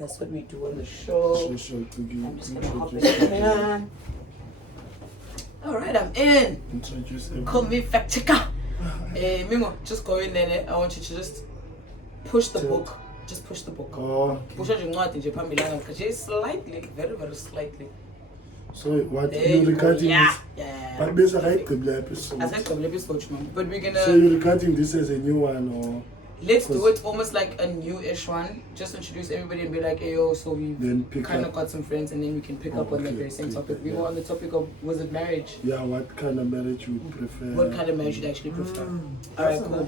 That's what we do on the show. Sure, I'm just gonna hop in here. Alright, I'm in. Introduce Call me fact checker. Mingo, just go in there. I want you to just push the book. Just push the book. Push it in slightly, very, very slightly. So what you regarding yeah. this? Yeah. But this is like the episode. But we're gonna. So you're regarding this as a new one, or? Let's do it almost like a new-ish one. Just introduce everybody and be like, hey, yo, so we kind of got some friends, and then we can pick up on the very same topic. We were on the topic of, was it marriage? Yeah, what kind of marriage you would prefer? What kind of marriage you'd actually prefer? Alright, cool.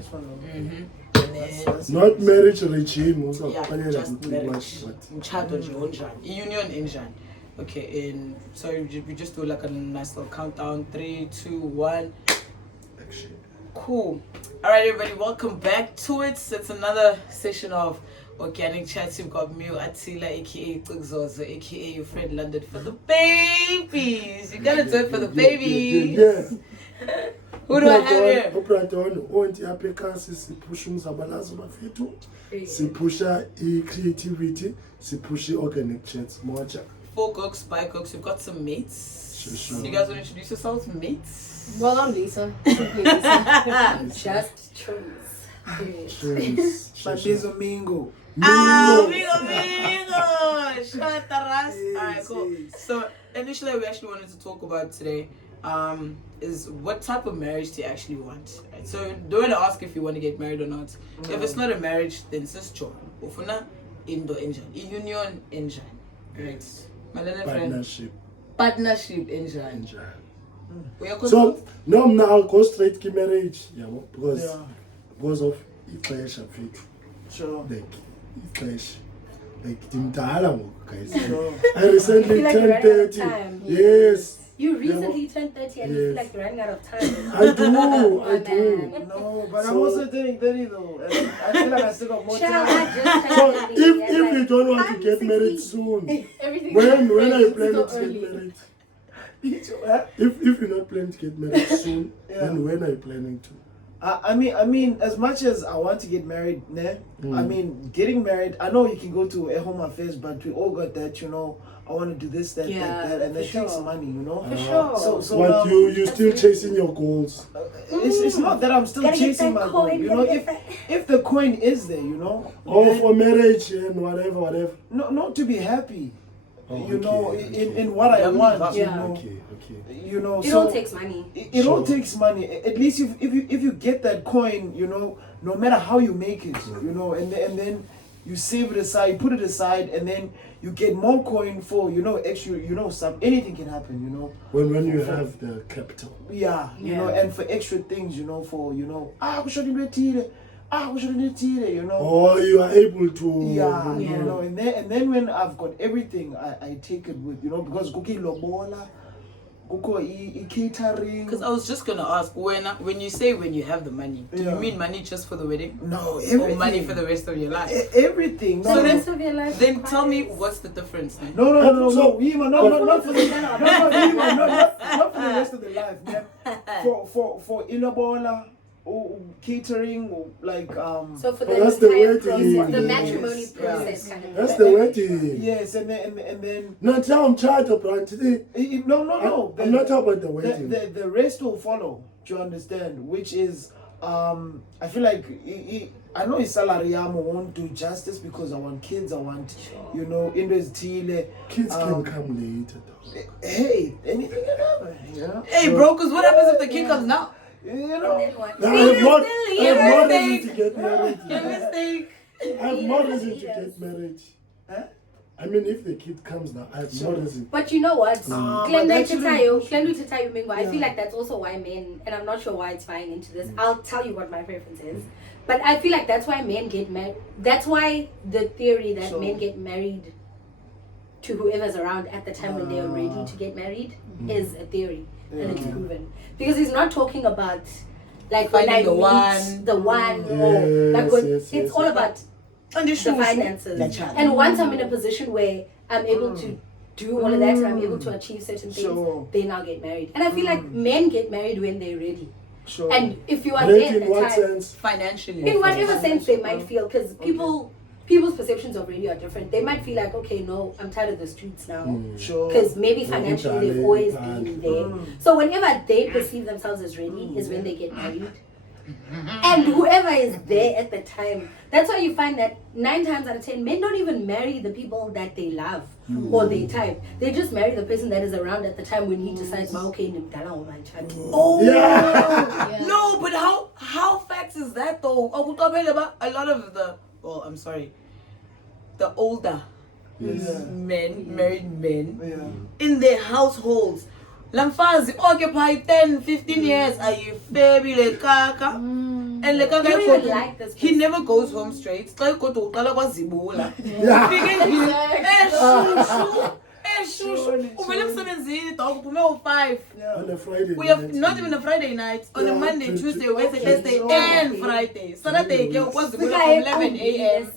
Not marriage regime. Yeah, just marriage. Union engine. Okay, and so we just do like a nice little countdown. 3, 2, 1. Action. Cool. Alright, everybody, welcome back to it. So it's another session of Organic Chats. You've got me, Attila, aka Tugzozo, aka your friend London, for the babies. You gotta do it for the babies. Yeah. Who do I have here? Sipusha creativity, sipusha organic chats. Moja. 4 cooks, by cooks. We've got some mates. Sure. You guys want to introduce yourselves, mates? Well, I'm Lisa. Lisa. Just choose. But there's a mingo. Amigo. Shut the rest. Alright, cool. So initially we actually wanted to talk about today is what type of marriage do you actually want? Right? So don't want to ask if you want to get married or not. If it's not a marriage, then it's just job. Ufuna indo engine. Union engine. Right. Partnership engine. So now I'll go straight to marriage, because of clash of it. Sure. Like clash. Like guys. I recently turned 30. Yes. You recently turned 30 and you feel like you're running out of time. I do. No, but I'm also turning 30 though. And I feel like I still got more time. So if you don't want to get married soon, when are you planning to get married? If you're not planning to get married soon, then when are you planning to? I mean, as much as I want to get married, I mean, getting married, I know you can go to a home affairs, but we all got that, I want to do this, that, that, and that takes money, For sure. So but you're still chasing your goals. It's not that I'm still chasing my goal, if the coin is there, for marriage and whatever. No, to be happy. In what I want, Okay. It all takes money. It all takes money. At least if you get that coin, no matter how you make it, and then you save it aside, you put it aside, and then you get more coin for extra, some anything can happen, When you have the capital. And for extra things, for we shouldn't retire. We shouldn't retire, Or you are able to. And then when I've got everything, I take it with, because cookie lobola. Catering. Because I was just gonna ask, when you say when you have the money, do you mean money just for the wedding? No, everything. Or money for the rest of your life? Everything. No, the rest of your life. Then tell me what's the difference then? No, not for the not for the rest of the life. Yeah. For Ilabola. Or catering, or like So for that's the wedding. Process, the matrimony process kind of. That's the wedding. Yes, and then. No, tell him charge of brand today. No. I'm not talking about the wedding. The rest will follow. Do you understand? Which is, I feel like I know his salary. I won't do justice because I want kids. I want, Kids can come later. Though. Hey, anything can happen. Hey, bro, because what happens if the kid comes now? I have more reason to get married. I have more reason to get married. I mean, if the kid comes now, I have more reason. But you know what? I feel like that's also why men, and I'm not sure why it's buying into this. I'll tell you what my preference is. But I feel like that's why men get married. That's why the theory that men get married to whoever's around at the time when they're ready to get married is a theory. And it's proven, because he's not talking about like when I meet the one or like when it's all about the finances. And once I'm in a position where I'm able to do all of that and I'm able to achieve certain things, they now get married. And I feel like men get married when they're ready. And if you are there at the time, financially, in whatever sense they might feel, because people people's perceptions of radio are different. They might feel like, okay, no, I'm tired of the streets now. Sure. Because maybe financially they've always been there. So whenever they perceive themselves as ready is when they get married. And whoever is there at the time, that's why you find that 9 times out of 10 men don't even marry the people that they love or they type. They just marry the person that is around at the time when he decides, "Well, okay, Oh Yeah. no, but how facts is that though? Oh, we talking about a lot of the the older men, married men in their households. Lamfazi occupy 10, 15 years. Are you fabulous, kaka? And You don't even like this he person. never goes home straight. Xa go to uqala kwazibula. Yeah. Uvele emsebenzini dog uphume u-5. On a Friday We have night. not even a Friday night. On a Yeah, Monday, to- Tuesday, to- Wednesday, to- Thursday, to- and Friday. Saturday ke ukwazibula from 11 a.m.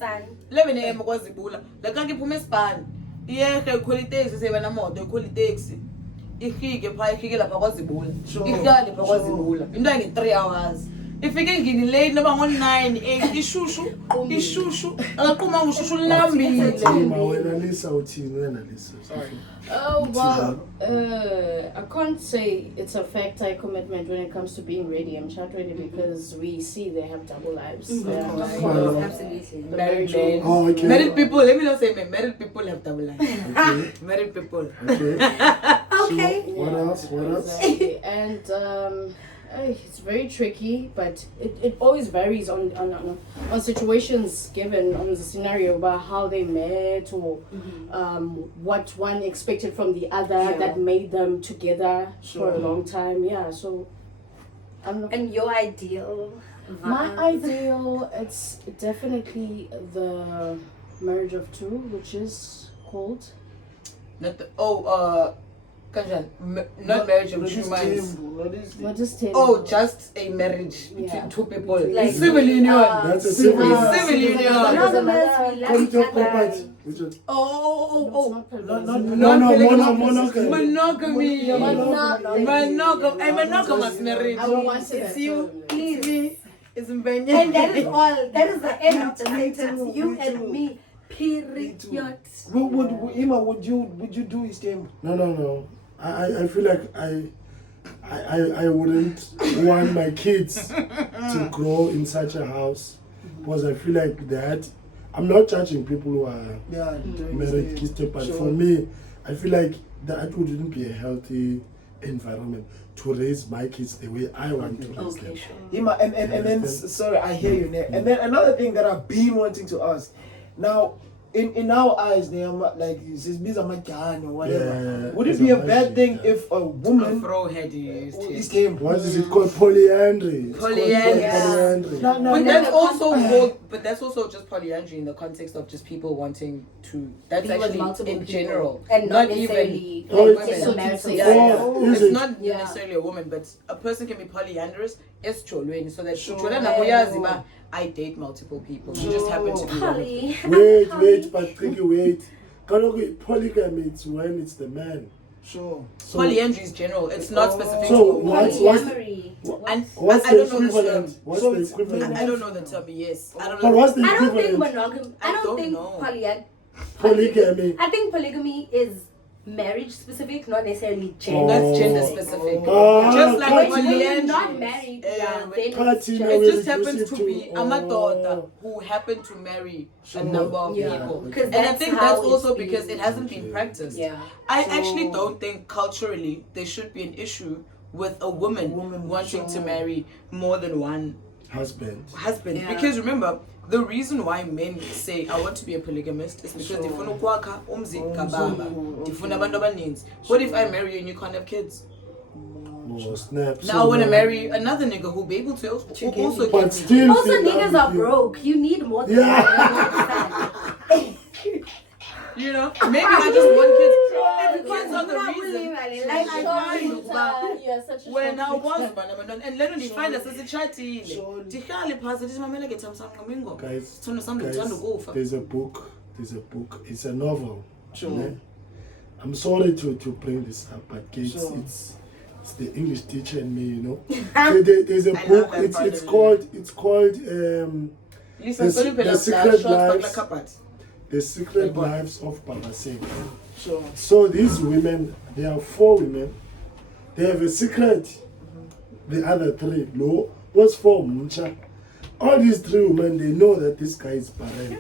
11 a.m. ukwazibula. La kanti iphume esibhani. Iyeke ikhwela iteksi sebe namoto ikhwela iteksi. Ifike pha ifike lapha kwazibula. Ihlale pha kwazibula. Into engi 3 hours. Ifike endlini late noma ngo9 8 ishushu akaqhuma ushushu lambile. Thima, wena Lisa uthini wena Lisa? Oh, well, I can't say it's a factor commitment when it comes to being ready. I'm not ready because we see they have double lives. Absolutely. Married men. Oh, okay. Married people, let me not say men. Married people have double life. Okay. Married people. Okay. Okay. So, what else? What else? Exactly. And it's very tricky, but it always varies on situations given on the scenario about how they met or what one expected from the other that made them together for a long time. Yeah, so I'm not. And your ideal? My ideal, it's definitely the marriage of two, which is called. Not the, Kanjan, not marriage of 2 months. What is it? Oh, just a marriage between Yeah. 2 people. Like, Civil union. That's a civil. Civil union. Monogamous, we love each Conjugal other. property. Which is Oh. monogamy. Monogamy. A monogamous marriage. I want to It's you. Please. It's And that is all. That is the end of the sentence. You and me. Period. Would you do his game? No. I feel like I wouldn't want my kids to grow in such a house because I feel like that. I'm not judging people who are married kids, but for me, I feel like that wouldn't be a healthy environment to raise my kids the way I want to raise them. Ima, and then sorry, I hear you there. And then another thing that I've been wanting to ask. Now, in our eyes, they are like these are my or whatever. Yeah. Would it be a bad thing if a woman is game? What is it called? Polyandry. It's called Polyandry. polyandry. But that's also just polyandry in the context of just people wanting to. That's Be with actually multiple in people. general, And not even necessarily women. extramarital. Oh, is it's it? not Yeah. necessarily a woman, but a person can be polyandrous. It's cholweni, so that Sure. I date multiple people. You just happen to be one of them. Poly. Wait, but wait. Polygamy, it's when it's the man. Sure. So, Polyandry is general. It's not specific So to a woman. what's Polyamory. And what's I the don't know the term. equivalent? What's So the it's- equivalent? I don't know the term. Yes, I don't But know. what's the I don't think equivalent? monogamy. I I don't don't think know. Polygamy. I think polygamy is marriage specific, not necessarily gender. Oh. That's gender specific. Ah, Just like party. When you're polyandry. not married, then Party it's now just- It will just happens reduce to it be to- a daughter oh. who happened to marry Sure. a number of Yeah. people. Because And I that's think how that's it's also been- because it hasn't been practiced. Yeah. I actually don't think culturally there should be an issue with a woman wanting to marry more than one Husband. husband. Yeah. Because remember, the reason why men say I want to be a polygamist is because ndifuna ukwakha umzi kababa. Ndifuna abantu abaninzi. What if I marry you and you can't have kids? Oh, snap. Now I want to marry another nigga who'll be able to also But give me still, Also, still niggas love are you. broke. You need more than Yeah. that. You know, maybe I just want kids. Maybe kids are the reason. When I was born, and then they find us as a chatty. Guys, there's a book. It's a novel. Sure. Yeah? I'm sorry to bring this up, but kids, Sure. it's the English teacher in me, you know. There's a I book. love that part It's of called Listen, The secret lives of Papa Singh. Sure. So these women, there are 4 women. They have a secret. The other 3, no, was 4 Muncha. All these 3 women, they know that this guy is barren.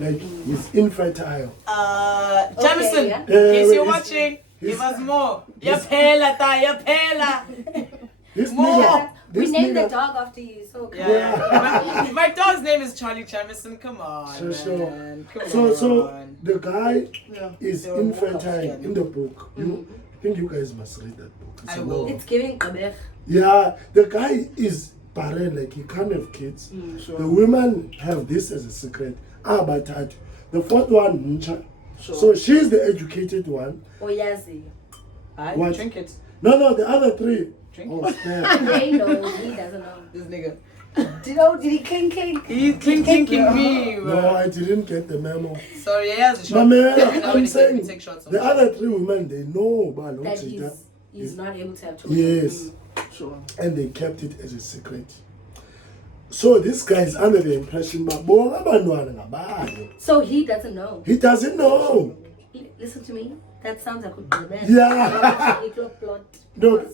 Like, he's infertile. Jamison, yeah. in case you're He's- watching, give us more. Yapela. This More. nigga, We this named the nigga, dog after you, so Yeah. my dog's name is Charlie Jamison. Come on, Sure. man. Come so on. the guy Yeah. is They're infertile all in the book. I think you guys must read that book. It's I a will. novel. it's giving qabeh. Yeah, the guy is barren, like he can't have kids. Sure. The women have this as a secret. But the 4th one, Muncha. Sure. So she's the educated one. Oyazi. I What? drink it. No, the other 3. Drink Oh, snap. They know, he doesn't know. This nigga. Did he clink? He's clinking me, No, bro. I didn't get the memo. Sorry, he has a shot. But man, Now I'm when he saying take shots of the it. other 3 women, they know about That Lotita. he's not able to have children. Yes, Sure. and they kept it as a secret. So this guy is under the impression that bonga abantwana ngabanye. So he doesn't know. He doesn't know. Listen to me. That sounds like a good man. Yeah. Plot. No,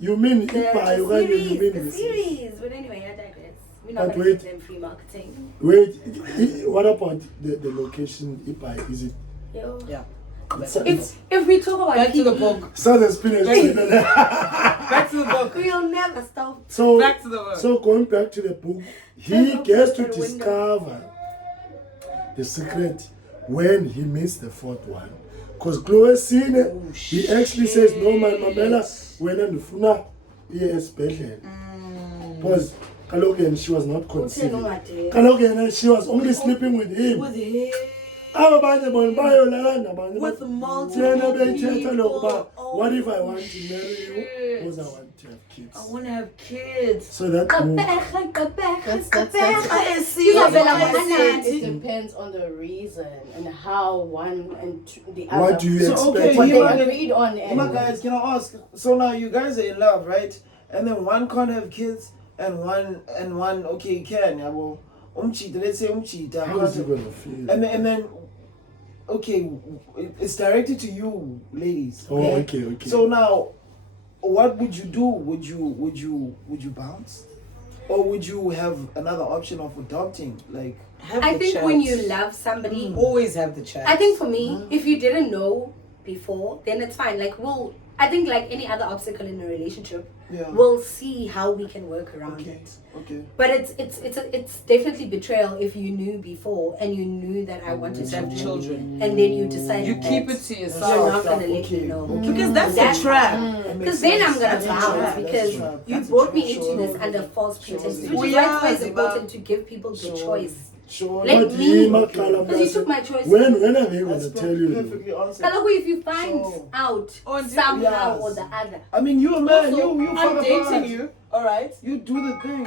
you mean The Ipa, you series, mean the this? series. But anyway, I digress. We're not But going to wait. give them free marketing. Wait, what about the location Ipa? Is it? Yo. Yeah. If we talk about Back to the PE, book. Southern spinach. Back to the book. we'll never stop. So, Back to the book. so going back to the book, he gets to discover the secret when he meets the 4th one. Because Chloe seen it, he actually says, no man, Mamela, when I'm the esibhedlela. Because Kalogan, she was not conceiving. Kalogan, she was only sleeping with him. With him. Abanye bona bayolala nabanye. With But multiple yena beyithetha lokuba, people. what if I want to marry you? shit. Because I want to have kids. I want to have kids. So that move. That's it depends on the reason and how one and the other. What do you So, expect? okay, what you they are- agreed on. And My guys, can I ask? So now you guys are in love, right? And then one can't have kids, and one okay can. Yeah, well, umchita. Let's say umchita. How is he going to feel? And then, okay, it's directed to you, ladies. Oh, okay. So now, what would you do? Would you bounce, or would you have another option of adopting? Like, Have I the think chance. when you love somebody, always have the chance. I think for me, if you didn't know before, then it's fine. Like I think like any other obstacle in a relationship, yeah. we'll see how we can work around Okay. it. Okay. But it's definitely betrayal if you knew before and you knew that I wanted to to have children. and then you decided You keep that it to you're yourself. not gonna let Okay. me know. Because that's That- a trap. Because then I'm gonna That's a bounce trap. because That's a trap. you That's a brought me trap. into Sure. this under false pretenses, Sure. which is We why it's are, always Ziba. important to give people the Sure. choice. Sure. Let But me- he Makala Because you Masa, took my choice. when are they going That's to tell you? perfectly answered. Kaloku, if you find Sure. out Oh, somehow yes. or the other, I mean, you a man. Also, You I'm fuck dating apart. you. Alright. You do the things.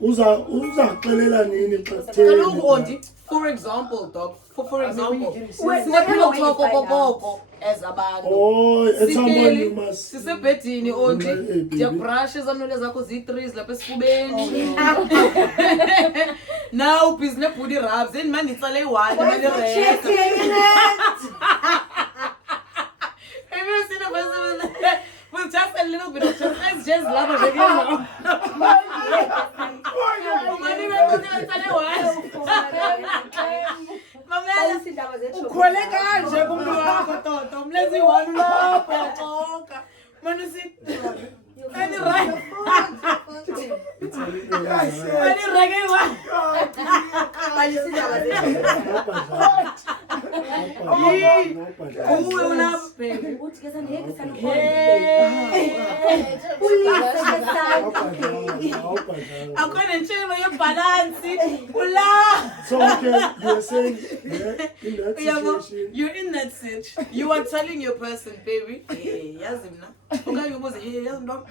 Uzaxelela nini xa Kaloku, kutheni? Ondi, for example, dog. For I mean, when example. you get it Wait, serious. what- Sinephilo when you talk find okokoko as abantu. Oh, at some point you Sihleli, must. sisebhedini Ondi. Hey, baby. Ndiyabrusha ezamnwele zakho ziyi-3 lapha esifubeni. Now busy nebooty rubs. Then man nditsale i-1 man irest. Have you seen a person with just a little bit of just let's just love a regular? Ukhwele kanje kumntu wakho toto mlezi one lapha xoka manje si ani right ani rege wa uwe ulapha baby akhona ntshelo yebhalansi ula So, okay, you were saying, yeah, in that situation. you're in that sitch. You are telling your person, baby, hey, yazi mna. Okanye ubuze, hey, yazi mna.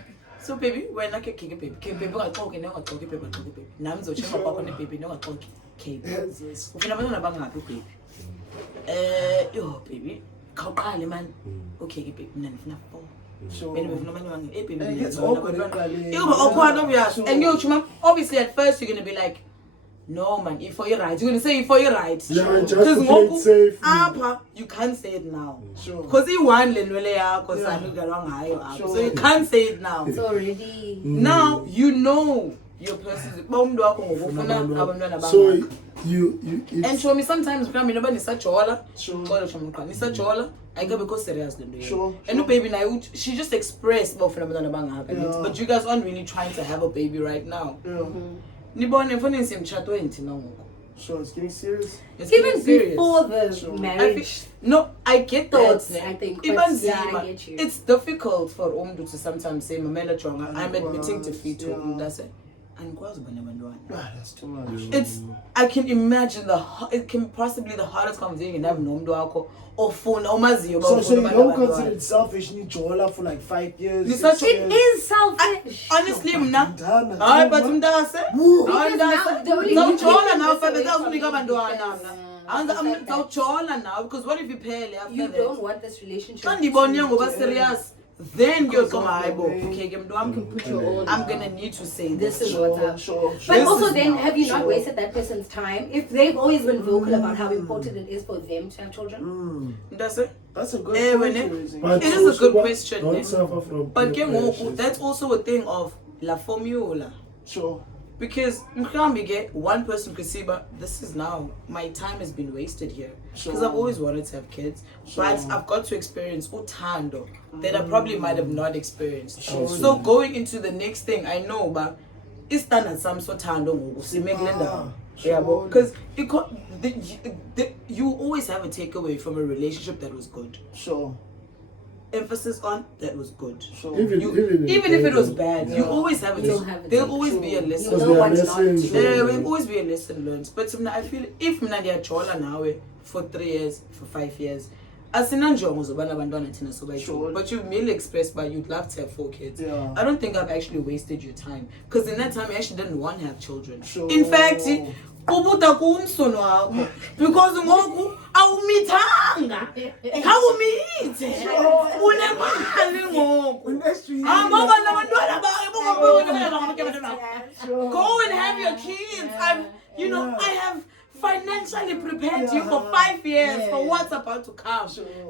So baby, wena ke khike baby. Ke baby ungaxoki nengaxoki baby ungaxoki baby. Nami ngizochema kwakho ne baby nengaxoki. Okay. Yes. Ufuna abantwana bangaphi baby? Yo baby, khawuqale man. Okay ke baby, mina ngifuna 4. Sure. Wena befuna abanye wange. Hey baby. It's awkward ekuqaleni. Awkward obvious. And you chuma, obviously at first you're going to be like No man, if you're right, you're gonna say if you're right. Yeah, just to play it safe. You can't say it now. Sure. Because he won so you can't say it now. It's already. Now you know your person's So you and show me sometimes ni such chola. Sure. Ni such chola. I go because serious Sure. And no baby now she just expressed but you guys aren't really trying to have a baby right now. Sure, it's getting serious. It's Even getting serious. before the Sure. marriage. I get Thoughts, that. I think, Even but yeah, I get you. It's difficult for Umdu to sometimes say, I'm admitting defeat to Umdu. And That's too much. it's I can imagine it can possibly the hardest conversation you can have no Umdu or phone or mazi. So you don't consider it selfish, ni jola for like 5 years. It's 6 such a- It is selfish. Honestly, Because now the only you now because what if you pay after you that? don't want this relationship. Can't be born young over serious. Then you're come okay, Put your own. I'm gonna need to say This this. is what's up. Sure. But This also is then, now, have you not sure. wasted that person's time? If they've always been vocal about how important it is for them to have children. That's it. That's a good Eh, point when you're it- raising. But It is a good also, question, Don't eh? suffer from But peer pressure. that's also a thing of la formula. Sure. Because one person could see, but this is now my time has been wasted here. Because I've always wanted to have kids, but I've got to experience utando that I probably might have not experienced. Sure. So going into the next thing, I know, but it's done at some sort of yeah, sure. because you always have a takeaway from a relationship that was good. Sure. Emphasis on that was good. Sure. Even if it was bad, you Yeah. always have You'll have it. there'll always be a lesson. You Because know there are what's not lessons to. there. There will always be a lesson learned. But I feel if mna chola now for 3 years, for 5 years, Sure. but you merely expressed by you'd love to have 4 kids. Yeah. I don't think I've actually wasted your time. Because in that time, you actually didn't want to have children. Sure. In fact, because ngoku awumithanga khawumithe unemali ngoku go and have your kids. I have financially prepared you for 5 years for what's about to come.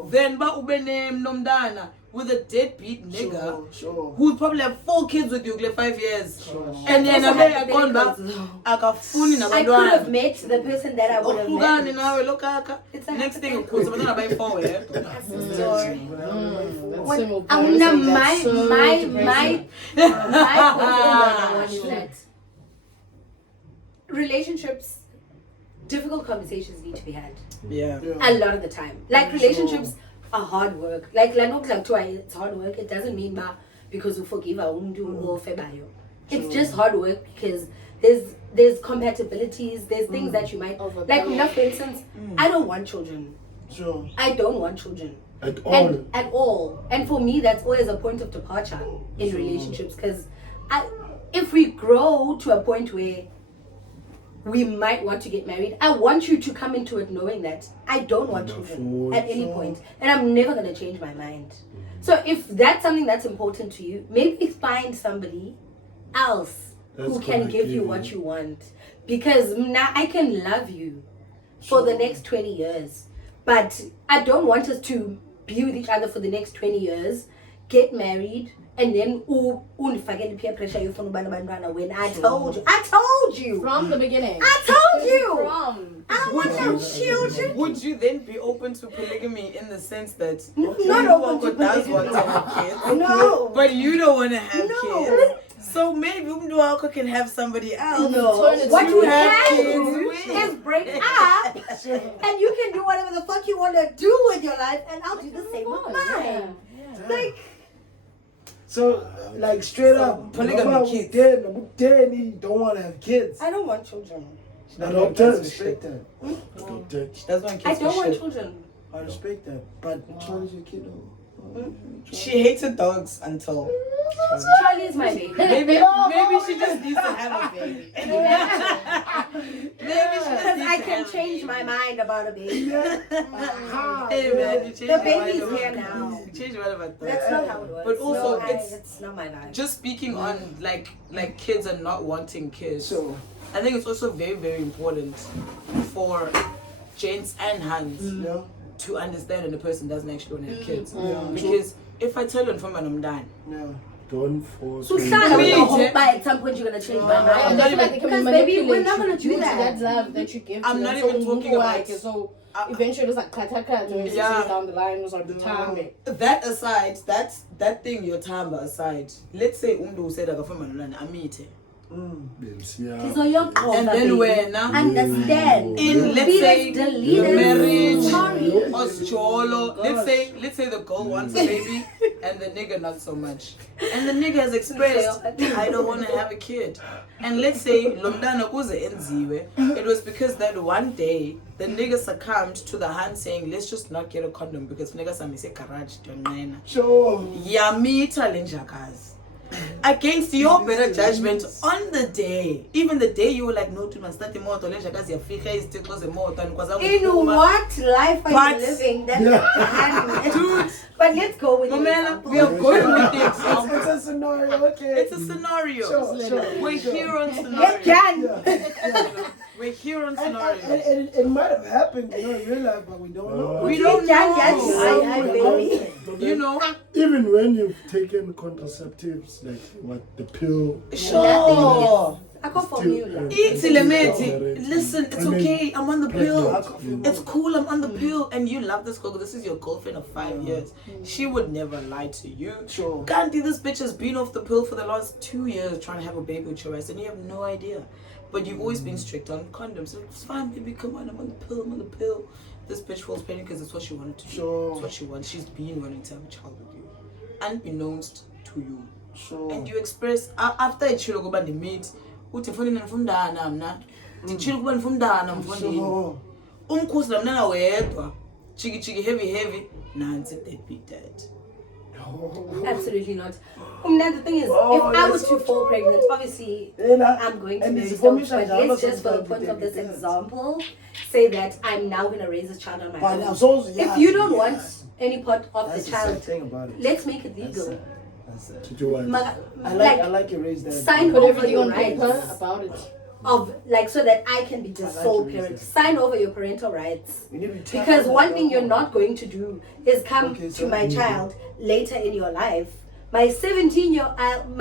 Then ba ube nomdana with a deadbeat nigga Sure. who'd probably have 4 kids with you like 5 years. Sure. And then Also I gone back hypotheticals. akafuni I could have met the person that I would have ohlukane met. nawe lokaka. It's a Next thing hypothetical. ukhuza abantwana bayi-4 wedwa. That's When- single I mean, parenting, my that's so depressing. my point is that relationships, difficult conversations need to be had Yeah. a lot of the time. Like relationships are hard work. Like it's hard work. It doesn't mean because you forgive or febayo. It's just hard work because there's compatibilities. There's things that you might like. For instance, I don't want children. Sure. I don't want children. At all. And at all. And for me, that's always a point of departure in relationships, because if we grow to a point where we might want to get married, I want you to come into it knowing that I don't want children at any point, and I'm never going to change my mind. So if that's something that's important to you, maybe find somebody else who can give you what you want, because now I can love you for the next 20 years, but I don't want us to be with each other for the next 20 years, get married, and then unifake peer pressure you when I told you From the beginning. I told you From. I don't want no children. Would you then be open to polygamy in the sense that Not open to does polygamy. want to have kids, No. but you don't want to have No. kids? So maybe Umduako can have somebody else. No. Turn it What to you have can kids do with. is break up, and you can do whatever the fuck you want to do with your life, and I'll do the same with mine. Like, So, like straight up, polygamy Mama kids. Umdeni don't want to have kids. I don't want children. I respect that. That's one I kid's don't for want shit. children. I respect that. But which one is your kid? She hated dogs until Charlie is my baby. Maybe she just needs to have a baby. Maybe she just Because needs I to can have a change my mind about a baby. Hey man, you changed The your mind baby's about here it. now. You changed your mind about that. That's not how it works. But also, no, it's not my vibe. Just speaking on like kids and not wanting kids. So, I think it's also very, very important for gents and hands yeah. to understand when a person doesn't actually want to have kids. Yeah. Because if I tell you from I'm done, Yeah. Don't force So me. Shana, Me, I hope by at some point you're gonna change my And mind. I feel like they can Because baby, we're manipulate not gonna you do due to that. that love that you give to I'm them. not So even talking about- so eventually it's like kata Yeah. down the line or the time. that aside, that thing your time aside, let's say Umdu said amite. So you're And then when understand. in let's Be say the the leader. marriage Sorry. or jolo, let's say the girl wants a baby and the nigga not so much. And the nigga has expressed I don't want to have a kid. And let's say Lomdana kuze enziwe, it was because that one day the nigga succumbed to the hand saying let's just not get a condom because nigga samise garage donina. Sure. Yamita lenjakazi. Against your better judgment on the day, even the day you were like, no, to start the motor, lenjakazi yafika izitixo zemoto and kwaza In what life are But- you living? That's Dude, But let's go with Momela, it. we are going with the It's example. a scenario, okay. It's a scenario. Sure. We're here on Yes, scenario. can. We're here on And scenario. it might have happened, in real life, but we don't know. We don't Can, know. yes, I baby. You know, Even when you've taken contraceptives, like what the pill, sure. I come from you. Like. Eat Lemeti. Listen, it's I mean, okay. I'm on the pill. pregnant. It's cool. I'm on the pill. And you love this girl. This is your girlfriend of 5 years. She would never lie to you. Sure. Gandhi, this bitch has been off the pill for the last 2 years trying to have a baby with your ass, and you have no idea. But you've always been strict on condoms. So it's fine, baby. Come on, I'm on the pill. I'm on the pill. This bitch falls pregnant because it's what she wanted to do. Sure. It's what she wants. She's been wanting to have a child with you, unbeknownst to you. Sure. And you express after itshilo kuba ndimit uthi mfoni nifundana mna itshilo kuba nifundana mfondini Sure. umkhosi lamnana wedwa chiki heavy nansi deadbeat dad. Absolutely not. Then the thing is, if I were to fall pregnant, obviously I'm going to And marry it's someone. information But let's just, for the sometimes point of this they get. example, say that I'm now going to raise a child on my But own. so, If you don't want any part of that's the the sad child, thing about it. let's make it legal. That's it. to do what? I like your raise that. Sign Put over everything your on paper rights about it. of like so that I can be the I like sole your parent. reason. Sign over your parental rights. You need to be tough Because on one that thing you're one. not going to do is come Okay, to so- my child later in your life. My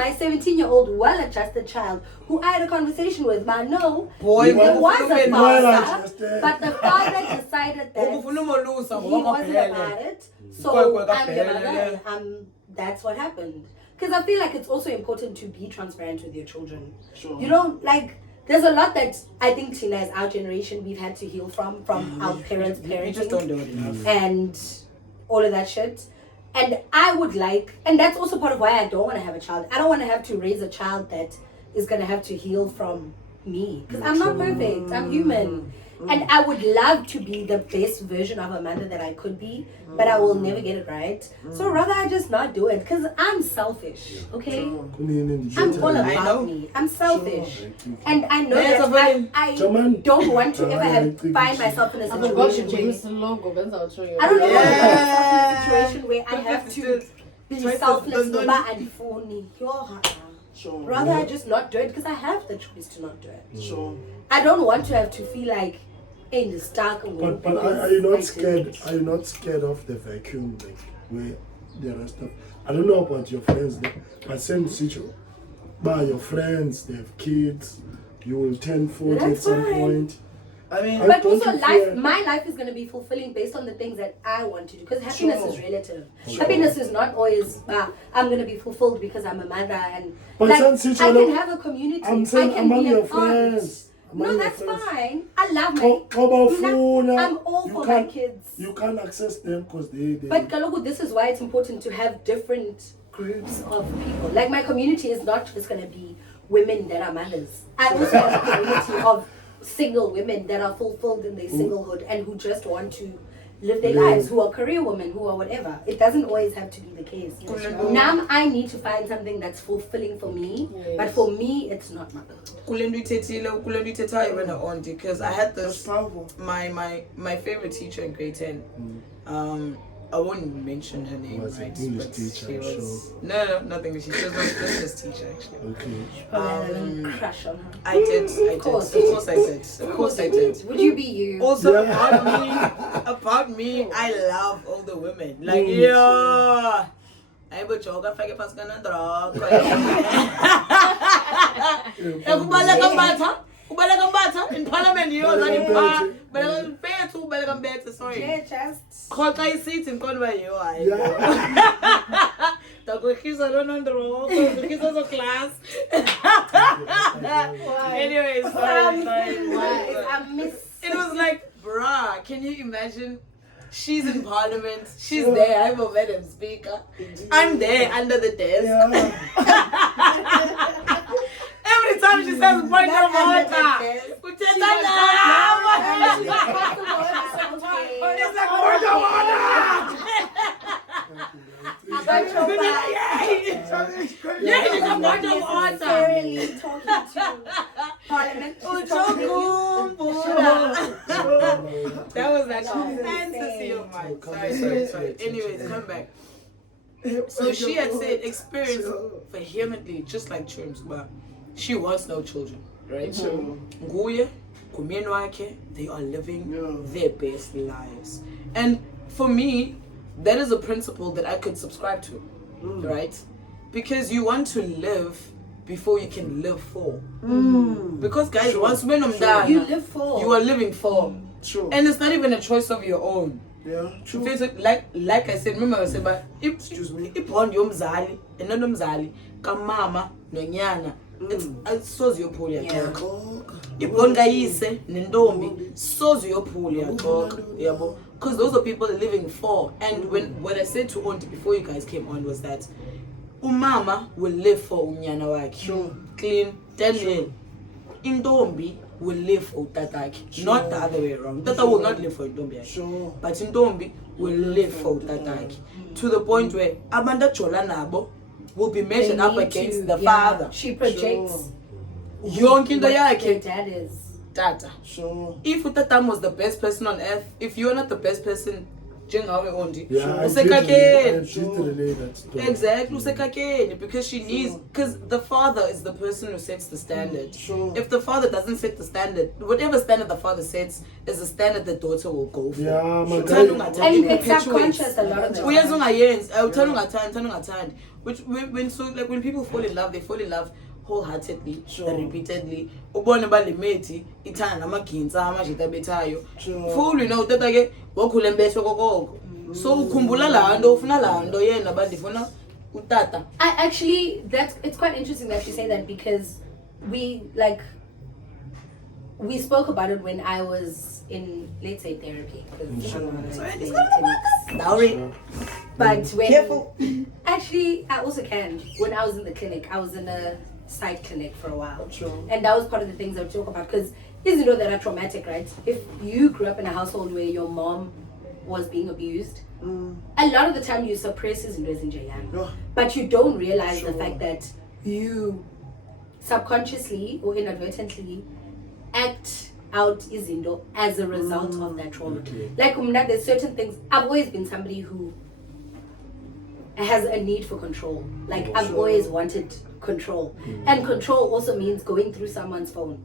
17-year-old well-adjusted child who I had a conversation with, man, no, Boy, there was a well father, adjusted. but the father decided that Ukufuna umolusa he ngoba wasn't kwaphela. about it. So Kwa- I'm the kwaphela. mother, and that's what happened. Because I feel like it's also important to be transparent with your children. Sure. You don't like. There's a lot that I think Tina, as our generation, we've had to heal from our parents' You just don't parenting do it enough. and all of that shit. And I would like, and that's also part of why I don't want to have a child. I don't want to have to raise a child that is gonna have to heal from me because I'm not perfect. I'm human. And I would love to be the best version of a mother that I could be, but I will never get it right. So rather I just not do it because I'm selfish, okay? I'm all I know. about me. I'm selfish. And I know There's a that very- I Jaman. don't want to ever have I find myself in a I forgot situation to where James the logo. I'll show you. I don't know Yeah. what to find myself in a situation where I have to be Choices, selfless don't- Noba, and phony. Sure. Rather I just not do it because I have the choice to not do it. Sure. I don't want to have to feel like in the stark world. But are you not scared? Are you not scared of the vacuum, like where the rest of? I don't know about your friends, but same situation. But your friends, they have kids. You will turn 40 at That's some fine. point. I mean, But Don't also you life, fear- my life is going to be fulfilling based on the things that I want to do. Because happiness Sure. is relative. Sure. Happiness is not always, I'm going to be fulfilled because I'm a mother. And But like, some I situation- can have a community. I'm saying I can among be your an friends. aunt. Among No, your that's friends. fine. I love my I'm all You for my can't- kids. You can't access them because they But Kaloku, this is why it's important to have different groups of people. Like my community is not just going to be women that are mothers. I also have a community of single women that are fulfilled in their singlehood and who just want to live their lives, who are career women, who are whatever. It doesn't always have to be the case. Now I need to find something that's fulfilling for me, but for me, it's not my because I had this, my favorite teacher in grade 10, I won't mention her name, Was right? an English but teacher, she I'm was no, nothing. She was a business teacher actually. Okay. crush on her. I did. Of course I did. Would you be you? Also, about me, I love all the women. Like, yeah. I would joke, I forget what's gonna draw. In Parliament, you know, sorry. Yeah, just. Because I sit in Conway, you are. The kids are not on the road, the kids are class. Anyways, sorry. I miss. It was like, bruh, can you imagine? She's in Parliament, she's there, I'm a Madam Speaker, I'm there under the desk. Every time she says, point of water, it's like, point of water! Yeah, you can point of water. Parliament. That was like a fantasy of mine. Sorry. Anyways, come back. So she had said experience vehemently, just like terms, but she wants no children, right? Nguye, kumyeni wakhe, they are living their best lives. And for me, that is a principle that I could subscribe to, right? Because you want to live before you can live for. Because guys, once when I'm done, you live for. You are living for. True. And it's not even a choice of your own. Yeah, true. Like I said, remember I said, but Excuse me. Ipon yomzali, and not mzali, kamama, nonyana. It's so's your pool, Ipon gayise, nendombi, so's your pool, because those are people living for. And what I said to Auntie before you guys came on was that umama will live for unyana wake. Clean, 10 years. Indombi will live for tataki, not the other way around. Tata will not live for Indombi, but Indombi will live for tataki. To the point where Amanda Chola Nabo will be measured up against the father. She projects. Yonkindo yake. Dad is. Tata. If Utatam was the best person on earth, if you're not the best person, Exactly, because she needs, because the father is the person who sets the standard. If the father doesn't set the standard, whatever standard the father sets is the standard the daughter will go for. And it's subconscious a lot of the which when people fall in love, they fall in love wholeheartedly, repeatedly. Fully know that again. So ukhumbula lando ufuna lando yena bandifuna utata. I actually, it's quite interesting that you say that, because we spoke about it when I was in, let's say, therapy. But when actually I also can. When I was in the clinic, I was in a side clinic for a while, and that was part of the things I would talk about, because you know that are traumatic, right? If you grew up in a household where your mom was being abused, a lot of the time you suppress his in but you don't realize the fact that you subconsciously or inadvertently act out izindo as a result of that trauma. Like there's certain things. I've always been somebody who has a need for control. Like I've always wanted control, and control also means going through someone's phone.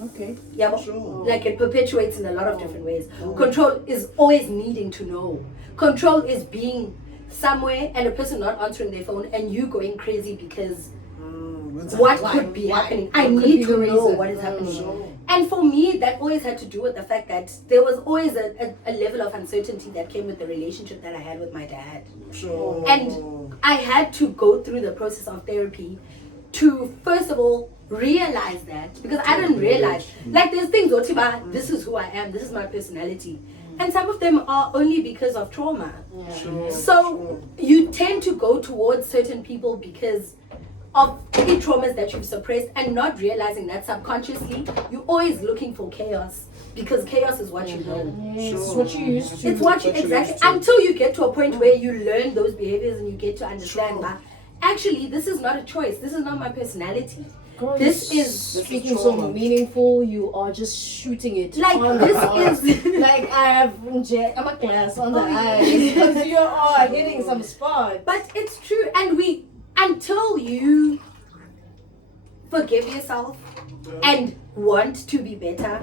Okay. Yeah, like it perpetuates in a lot of different ways. Control is always needing to know. Control is being somewhere and a person not answering their phone and you going crazy because what could be happening? I need to know what is happening. And for me, that always had to do with the fact that there was always a level of uncertainty that came with the relationship that I had with my dad. And I had to go through the process of therapy to, first of all, realize that, because I didn't realize, like there's things, this is who I am, this is my personality. And some of them are only because of trauma. So you tend to go towards certain people because of any traumas that you've suppressed, and not realizing that subconsciously you're always looking for chaos because chaos is what you know. It's what you used to. It's what you exactly until you get to a point where you learn those behaviors and you get to understand that actually this is not a choice. This is not my personality. Girl, This is speaking so meaningful. You are just shooting it. like on the this is like I have I'm a glass on the eyes because you are hitting some spot. but it's true, and we until you forgive yourself and want to be better,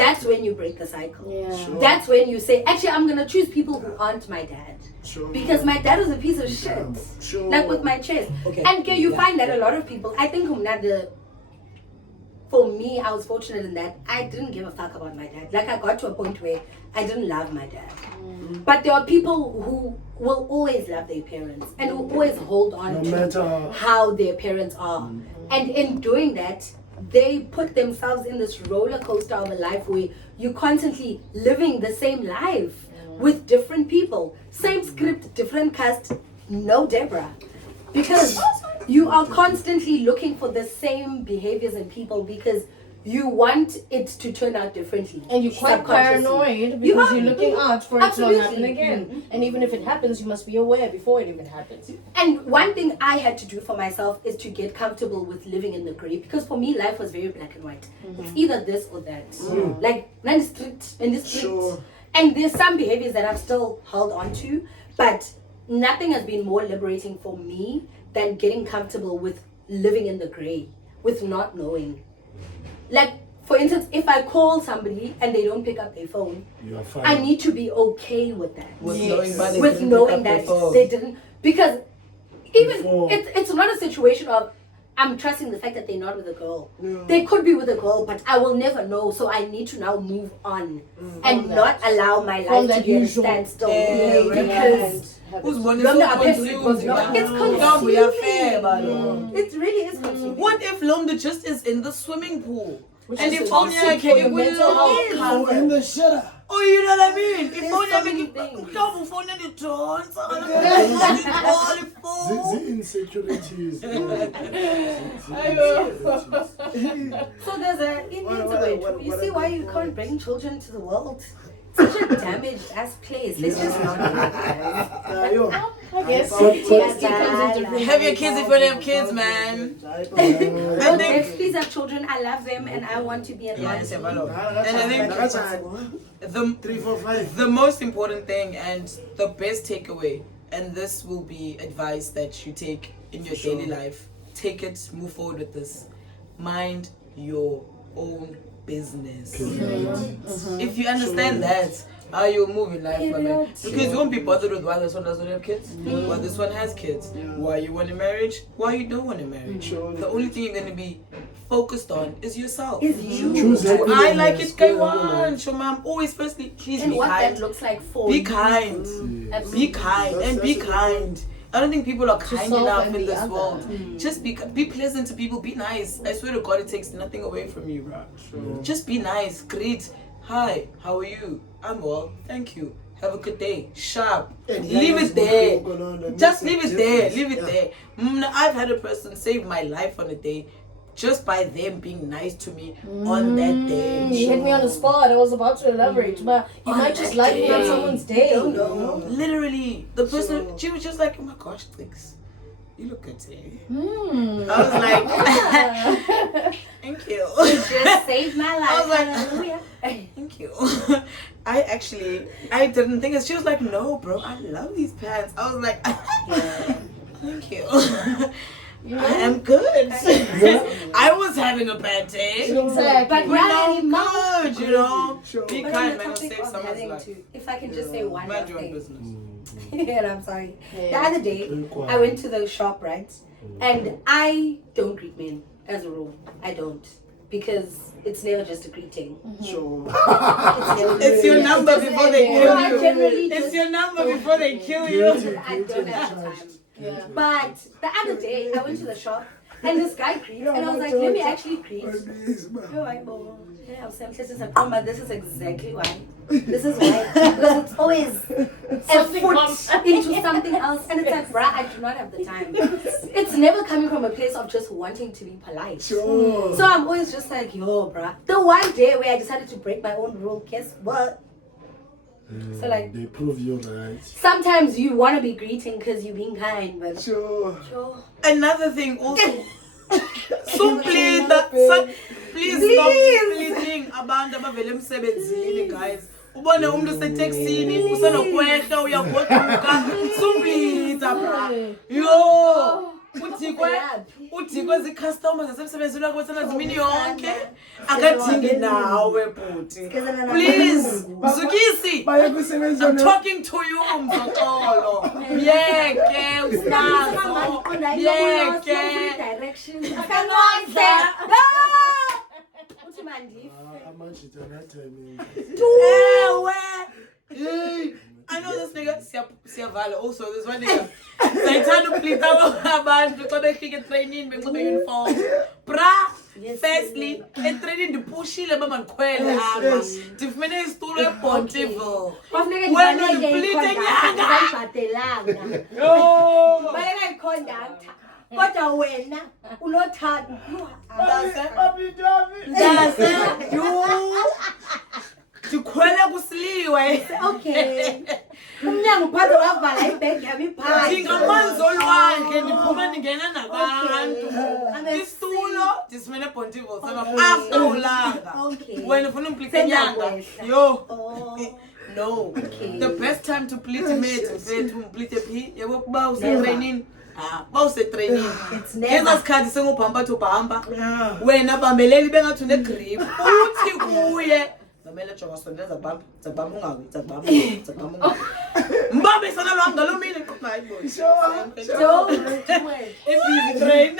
that's when you break the cycle. Yeah. That's when you say, actually, I'm gonna choose people who aren't my dad. Because my dad was a piece of shit. Like with my chest. Okay. And you find that a lot of people, I think for me, I was fortunate in that I didn't give a fuck about my dad. Like I got to a point where I didn't love my dad. But there are people who will always love their parents and will always hold on to how their parents are. And in doing that, they put themselves in this roller coaster of a life where you're constantly living the same life with different people. Same script, different cast, no Deborah. Because you are constantly looking for the same behaviors in people because you want it to turn out differently. And you're quite paranoid because you're looking out for it to not happen again. And even if it happens, you must be aware before it even happens. And one thing I had to do for myself is to get comfortable with living in the gray, because for me life was very black and white. It's either this or that. Like none strict and this strict. And there's some behaviors that I've still held on to, but nothing has been more liberating for me than getting comfortable with living in the gray, with not knowing. Like, for instance, if I call somebody and they don't pick up their phone, I need to be okay with that. With knowing that they didn't. Because even it's not a situation of I'm trusting the fact that they're not with a girl. They could be with a girl, but I will never know. So I need to now move on and not allow my life to be at a standstill. Because who's one is it's consuming. We are fair about it. It really is consuming. What if Lomda just is in the swimming pool? Which And is if only I toxic for can your mental health. in the shitter. Oh, you know what I mean? If There's only so I many can things. come phone and the tones. The insecurities. So there's a Indian way. You see why you can't bring children to the world? Such a damaged ass place. Let's just not do it, guys. I guess PTSD comes in different Have your kids if you don't have kids, man. No, please have children. I love them and I want to be an Yes, aunt. and I think the most important thing and the best takeaway, and this will be advice that you take in your daily life, take it, move forward with this. Mind your own business. If you understand that, how you move in life, because you won't be bothered with why this one doesn't have kids, why this one has kids, why you want a marriage, why you don't want a marriage. The only thing you're gonna be focused on is yourself. Is you. Choose I like it, Kaiwan. Shomam, always firstly, please And be what kind. that looks like for Be you. kind. Be kind and be kind. I don't think people are kind enough in this world. Just be pleasant to people. Be nice. I swear to God, it takes nothing away from you, bro. Just be nice. Greet. Hi. How are you? I'm well. Thank you. Have a good day. Sharp. Leave it there. Just leave it there. Leave it there. I've had a person save my life on a day just by them being nice to me on that day. You hit me on the spot. I was about to elaborate, but you might just like me on someone's day. Literally, the person, she was just like, oh my gosh, thanks. You look good today. I was like, thank you. You just saved my life. I was like, Hallelujah. thank you. I didn't think it. She was like, no, bro, I love these pants. I was like, thank you. I am good. I was having a bad day. Exactly. But We're good, you know. Be But on kind, the man. It'll topic save of someone's having life. to, if I can just say one more Mind your own thing. business. And I'm sorry. The other day, I went to the shop, right? And I don't greet men as a rule. I don't. Because it's never just a greeting. It's your number before they kill I you. generally It's just, your number before they kill you. I don't have the time. Yeah. But the other day, I went to the shop And this guy greets, and I was like, let me actually greet. Yo, I go, yeah, I'm saying, this is exactly why. This is why. Because it's always a foot into something else. And it's like, bruh, I do not have the time. It's never coming from a place of just wanting to be polite. Sure. So I'm always just like, yo, bruh. The one day where I decided to break my own rule, guess what? So like, they prove you right. sometimes you want to be greeting because you're being kind, but Sure. Another thing also. So please stop pleading abantu abavele emsebenzini, guys. Ubone umuntu useteksini usenokwehla uyagoduka sumbitha bra. Yo, uthikwe zi-customers zasemsebenzini wakho senazimini yonke akadingi nawe bhuti. Please, Mzukisi, I'm talking to you, Mzokolo. Yeke, unazo. Yeke. directions. I know this nigga Siavala also. There's one nigga. They trying to please abantu because they get training with uniform. Bra. Firstly, training the pushile mama nkwele hapa. Tifumene istulo epontivo. When you pleading yanga. Yo. Baleka iconduct. Kodwa wena unothanda. Ndase. You. Tikhwele kusiliwe. Okay. Umnyango uphathe wavala ibag yami phansi. Ngingamanzi olwandle ndiphuma ndingena nabantu. Isitulo disimene pontivo sana after ulanga. Okay. Wena ufuna umplike nyanga. Yo. No. Okay. The best time to plead mate mfethu umplike phi yebo kuba use training. Ba use training. It's never. Ngeza sikhathi sengubhamba to bhamba. Wena bambeleli bengathi une grip. Uthi kuye Mamela jonga sondeza bamba, zabamba ungawi, zabamba. Mbabe sana lo ngalo mini hayi boy. Don't Busy train.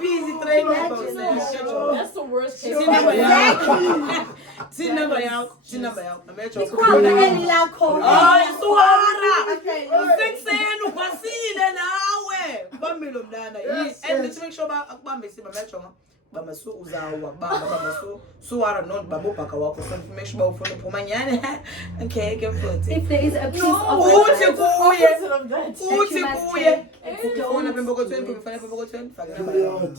Busy train. That's the worst case. See number yakho. Mamela jonga. Ikhamba elilakho. Hayi suwara. Usekuseni ukwasile nawe. Bambile mntana. And let's make sure akubambe mamela jonga. Bamasu uzawa baba suwara not babopaka wakho so make sure ufuna uphuma nyane. Okay, get futhi. If there is a piece of Uthi kuye don't.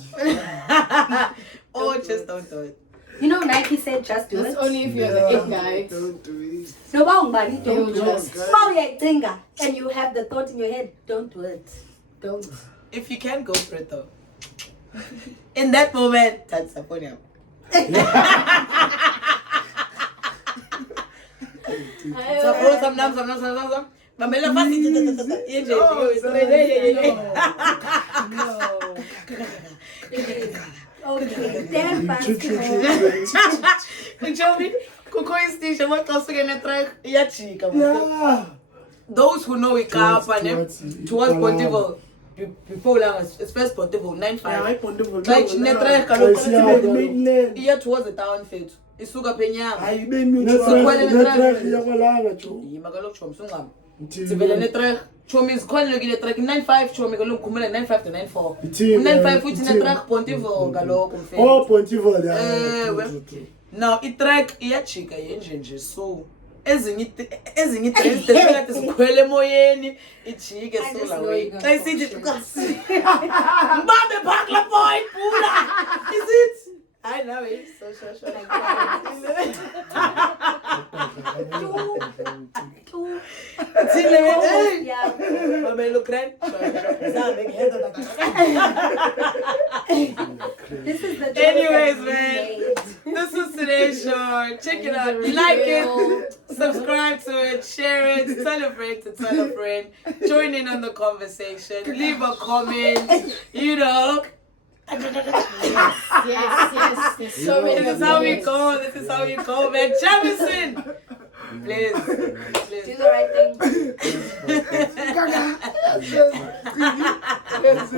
Oh, just don't do it. You know Nike said just do That's it. only if you're the it guy. Don't do it. No, bawungibani, They don't will do just- it. Mawuyayicinga and you have the thought in your head, don't do it. Don't. If you can, go for it though. In that moment, that's a funny. So for some names, Mamela Okay, damn fast. Njobi, kuko istisha maqasuke netrack iyajika. Yeah. Those who know Ikapa towards Pontivo before long, it's first Pontivo 95. Like netrack kaloku iya towards the town fit. Isuka penyanga. Yima kaloku chom sungam. Sivele netrack. Chomi is khona lokile track 95 chomi kaloku khumela 95 to 94. 95 futhi netrack Pontivo kaloku mfethu. Oh, Pontivo there. Now itrack iyajika yenje so ezinye itrains definitely sikhwele emoyeni ijike so la way xa isithi mbambe park la point pula is it I know it so like Yeah. Mama look right This is the Anyways, choice that we man. made. This is today's show. Check it out. Like it, subscribe to it, share it, tell a friend to tell a friend. Join in on the conversation. Leave a comment. You know. Yes. There's so many. This is how we go. This is how we go, man. Jamison, please. Do the right thing. Yes,